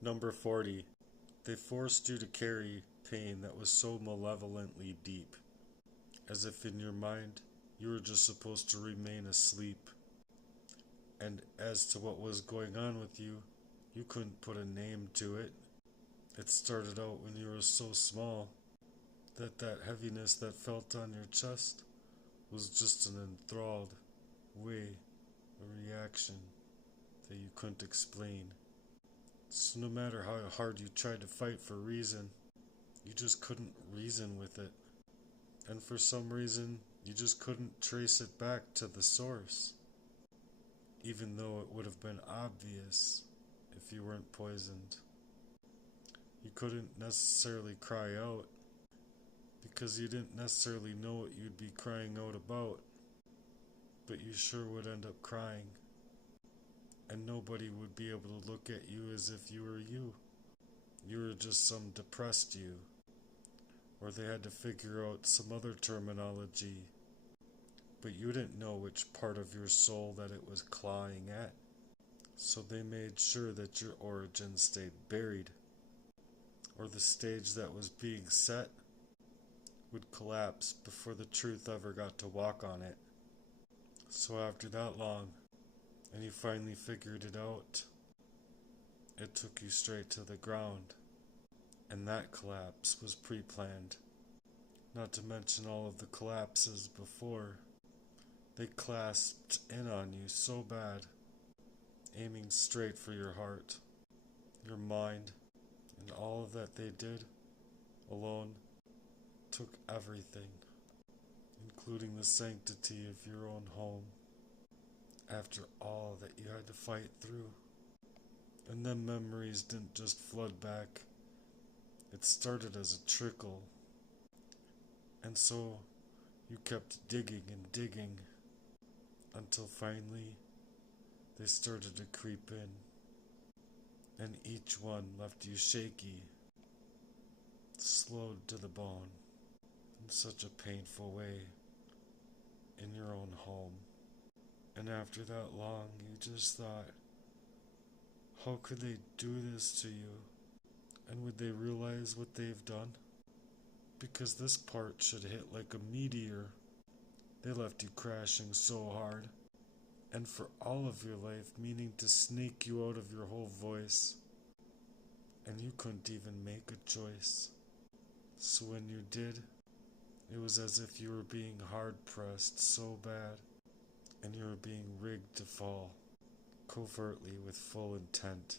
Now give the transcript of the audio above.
Number 40. They forced you to carry pain that was so malevolently deep, as if in your mind you were just supposed to remain asleep. And as to what was going on with you, you couldn't put a name to it. It started out when you were so small that heaviness that felt on your chest was just an enthralled way, a reaction that you couldn't explain. So no matter how hard you tried to fight for reason, you just couldn't reason with it. And for some reason, you just couldn't trace it back to the source, even though it would have been obvious if you weren't poisoned. You couldn't necessarily cry out because you didn't necessarily know what you'd be crying out about, but you sure would end up crying. And nobody would be able to look at you as if you were you. You were just some depressed you. Or they had to figure out some other terminology, but you didn't know which part of your soul that it was clawing at. So they made sure that your origin stayed buried, or the stage that was being set would collapse before the truth ever got to walk on it. So after that long, and you finally figured it out, it took you straight to the ground. And that collapse was pre-planned. Not to mention all of the collapses before. They clasped in on you so bad, aiming straight for your heart, your mind, and all of that they did, alone, took everything, including the sanctity of your own home, after all that you had to fight through. And them memories didn't just flood back. It started as a trickle. And so you kept digging and digging until finally they started to creep in. And each one left you shaky, slowed to the bone, in such a painful way, in your own home. And after that long, you just thought, how could they do this to you? And would they realize what they've done? Because this part should hit like a meteor. They left you crashing so hard. And for all of your life, meaning to snake you out of your whole voice. And you couldn't even make a choice. So when you did, it was as if you were being hard pressed so bad. And you were being rigged to fall, covertly with full intent.